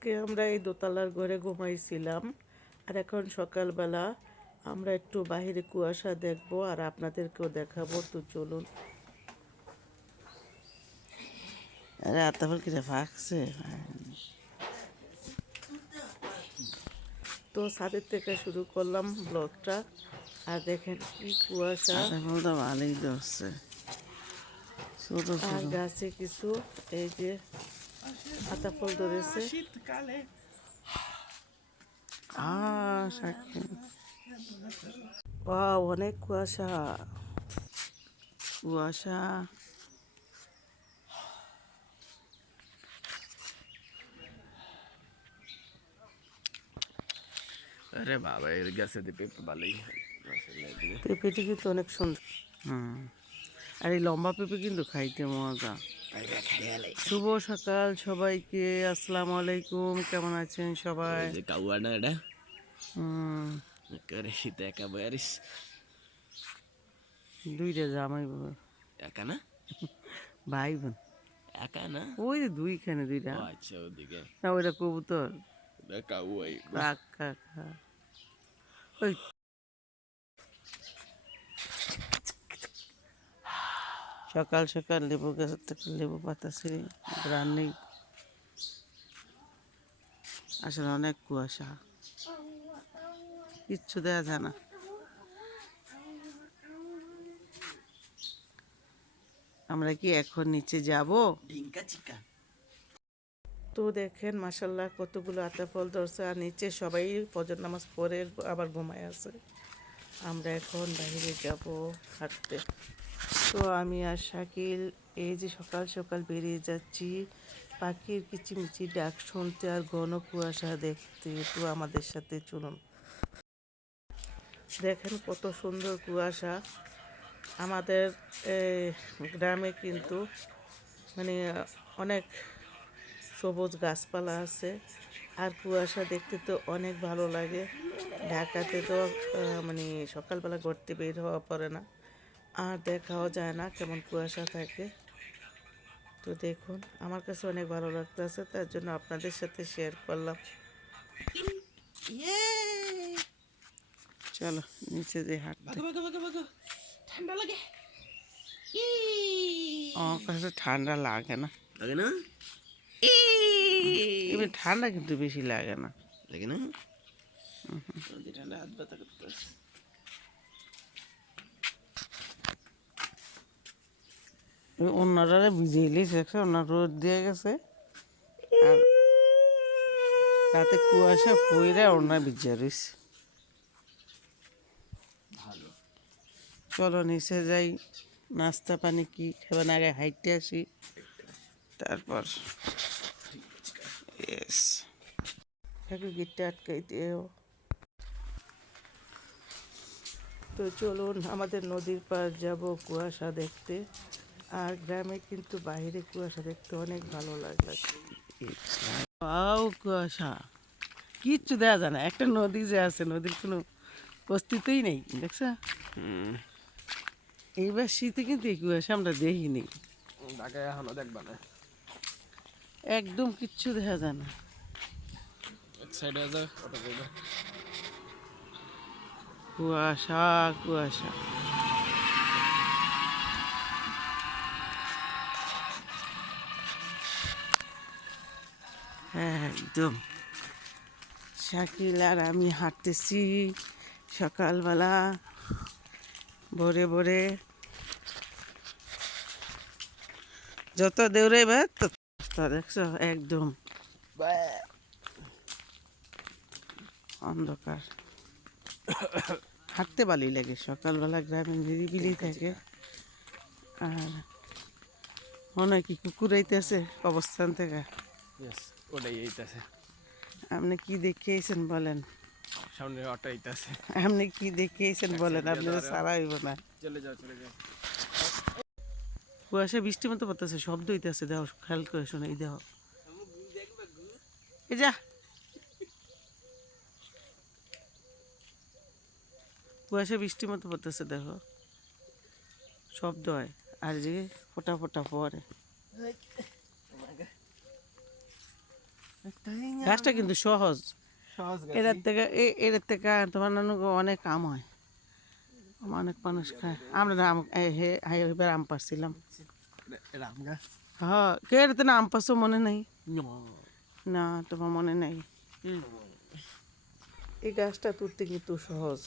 আজকে আমরা এই দোতলার ঘরে ঘুমাইছিলাম আর এখন সকালবেলা আমরা একটু বাইরে কুয়াশা দেখব আর আপনাদেরকেও দেখাবো তো চলুন। আরে কিরে ফাঁকছে তো ছাদের থেকে শুরু করলাম ব্লগটা আর দেখেন কি কুয়াশা। ভালোই ধরছে। আর গাছে কিছু এই যে আতা ফল ধরেছে। ওয়াও অনেক কুয়াশা। কুয়াশা। আরে বাবা এর গাছে দিয়ে পেঁপে ভালোই। পেঁপেটি কিন্তু অনেক সুন্দর। হুম। আর এই লম্বা পেঁপে কিন্তু খাইতে মজা। শুভ সকাল সবাইকে আসসালামু আলাইকুম কেমন আছেন সবাই? যে কাউয়া না এটা করে শীতে একা বয়ারিস দুইটা জামাই একা না? ভাই বোন। একা না? ওই যে দুইখানে দুইটা। আচ্ছা ওদিকে। না ওইটা কবুতর। কাউয়াই। কাকা। ওই সকাল সকাল লেবু গাছের থেকে লেবু পাতা ছিঁড়ে গ্রান নেই আসলে অনেক কুয়াশা। কিচ্ছু দেওয়া যায় না। আমরা কি এখন নিচে যাব? তো দেখেন মাসাল্লাহ কতগুলো আতা ফল ধরছে। আর নিচে সবাই ফজর নামাজ পড়ে আবার ঘুমায় আছে। আমরা এখন বাইরে যাব হাঁটতে। তো আমি আর শাকিল এই যে সকাল সকাল বেরিয়ে যাচ্ছি, পাখির কিচিমিচি ডাক শুনতে আর ঘন কুয়াশা দেখতে। তো আমাদের সাথে চলুন। দেখেন কত সুন্দর কুয়াশা। আমাদের গ্রামে কিন্তু মানে অনেক সবুজ গাছপালা আছে, আর কুয়াশা দেখতে তো অনেক ভালো লাগে। ঢাকাতে তো মানে সকালবেলা ঘুরতে বের হওয়া পড়ে না। আর দেখাও যায় না কেমন কুয়াশা থাকে। তো দেখুন আমার কাছে অনেক ভালো লাগতেছে তার জন্য আপনাদের সাথে শেয়ার করলাম। চলো নিচে যে হাঁটতে। ঠান্ডা লাগে। আমার কাছে ঠান্ডা লাগে না। লাগে না? ঠান্ডা কিন্তু বেশি লাগে না। লাগে না? ঠান্ডা হাত ব্যথা করতেছে। ওই অন্যরা ভিজেইলি দেখছে অন্য রোদ দিয়ে গেছে। আর রাতে কুয়াশা পইরা অন্য ভিজে রয়েছে ভালো। চলো নিচে যাই নাস্তা পানি কি খাবেন আগে হাইটে আসি। তারপর ইয়েস তাকে গিটটা আটকাই দিও। তো চলুন আমাদের নদীর পার যাব কুয়াশা দেখতে। আর গ্রামে কিন্তু বাইরে কুয়াশা দেখতে অনেক ভালো লাগে। পাও কুয়াশা। কিচ্ছু দেওয়া যায় না। একটা নদী যে আছে নদীর কোনো অস্তিত্বই নেই দেখছ? হুম। এইবার শীতে কিন্তু এই কুয়াশা আমরা দেখিনি। ঢাকায় এখনও দেখবা না। একদম কিচ্ছু দেখা যায় না। কুয়াশা কুয়াশা। হ্যাঁ একদম। শাকিল আর আমি হাঁটতেছি সকালবেলা ভোরে ভোরে। যত দৌড়াইবে তত দেখছ? একদম। অন্ধকার। হাঁটতে ভালোই লাগে সকালবেলা গ্রামে নিরিবিলি থাকে। আর মনে হয় কি কুকুর আইতেছে অবস্থান থেকে। ওটাই এইতাছে আপনি কি দেখে আইছেন বলেন? সামনে অটো এইতাছে আপনি কি দেখে আইছেন বলেন? আপনারা সারা হইব না। চলে যাও চলে যাও। কুয়াশা বৃষ্টির মতো পড়তেছে শব্দ হইতেছে দেহ খেয়াল করে শোনো এই দেহ। এই যা। কুয়াশা বৃষ্টির মতো পড়তেছে দেখো শব্দ হয় আর যে ফোটা ফোটা পরে গাছটা কিন্তু সহজ। সহজ এটার থেকে এ- এটার থেকে তোমার অনেক আম হয়। অনেক মানুষ খায়। আমরা আম এবার আম পাচ্ছিলাম হ্যাঁ কে এটাতে না আম পাচ্ছ মনে নেই? না। তোমার মনে নেই? এই গাছটা তুলতে কিন্তু সহজ।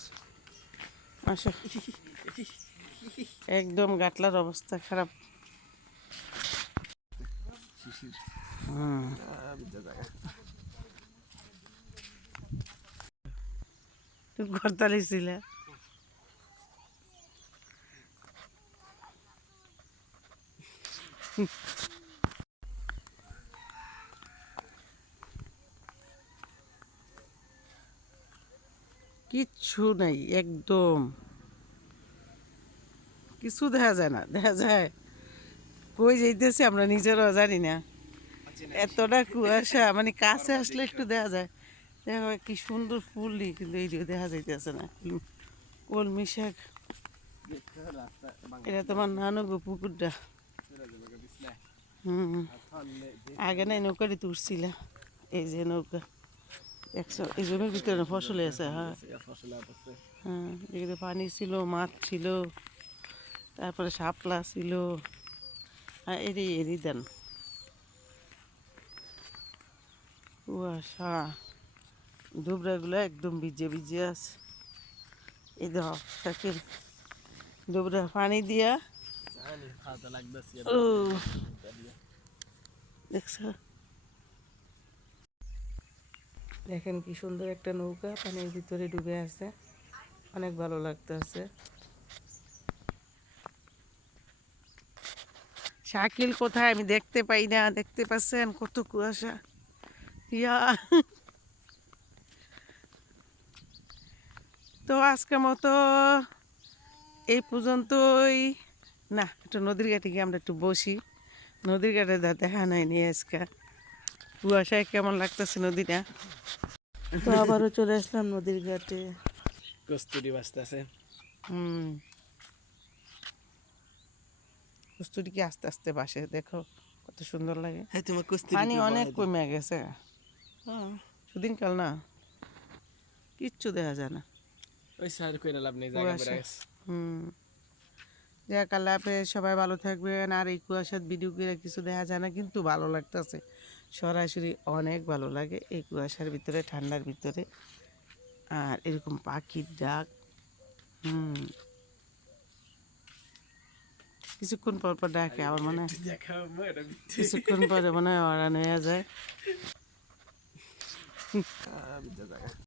আসো। একদম গাটলার অবস্থা খারাপ। তুমি করতালি ছিলে কিচ্ছু নাই একদম কিছু দেখা যায় না দেখা যায় কই যাইতেছে আমরা নিজেরাও জানি না এতটা কুয়াশা মানে কাছে আসলে একটু দেখা যায়। দেখা কি সুন্দর ফুল কিন্তু এই দেখা যাইতেছে না। কলমি শাক এটা তোমার নানু গো পুকুরটা। হুম। আগে নাই নৌকাটি তুলছিল। এই যে নৌকা। একশো এই জমির ভিতরে ফসলে আছে হ্যাঁ। হ্যাঁ এদিকে পানি ছিল, মাছ ছিল, তারপরে শাপলা ছিল। হ্যাঁ এরি এরি দেন। কুয়াশা দুবরাগুলো একদম ভিজে ভিজে আছে। এই দেখ, শাকের দুবরা। পানি দিয়া। দেখছ? দেখেন কি সুন্দর একটা নৌকা পানির ভিতরে ডুবে আছে। অনেক ভালো লাগতেছে। শাকিল কোথায় আমি দেখতে পাই না। দেখতে পাচ্ছেন কত কুয়াশা। ইয়া। তো আজকের মতো এই পর্যন্তই। না একটু নদীর ঘাটে গিয়ে আমরা একটু বসি। নদীর ঘাটে দা দেখা নাই নিয়ে আজকে। কুয়াশায় কেমন লাগতেছে নদীটা? তো আবারও চলে আসলাম নদীর ঘাটে। কস্তুরি বাঁচতেছে হুম। কস্তুরি কি আস্তে আস্তে বাসে? দেখো কত সুন্দর লাগে। হ্যাঁ পানি অনেক কমে গেছে। না কিচ্ছু দেখা যায় না। ওই স্যার লাভ নেই জায়গা হুম। যাক আল্লাহ হাফেজ সবাই ভালো থাকবেন আর এই কুয়াশার ভিডিও করে কিছু দেখা যায় না কিন্তু ভালো লাগতেছে। সরাসরি অনেক ভালো লাগে এই কুয়াশার ভিতরে ঠান্ডার ভিতরে। আর এরকম পাখির ডাক হুম। কিছুক্ষণ পর পর ডাকে আমার মনে হয় কিছুক্ষণ পরে মনে হয় ওরা নেওয়া যায়। 嗯看俺们这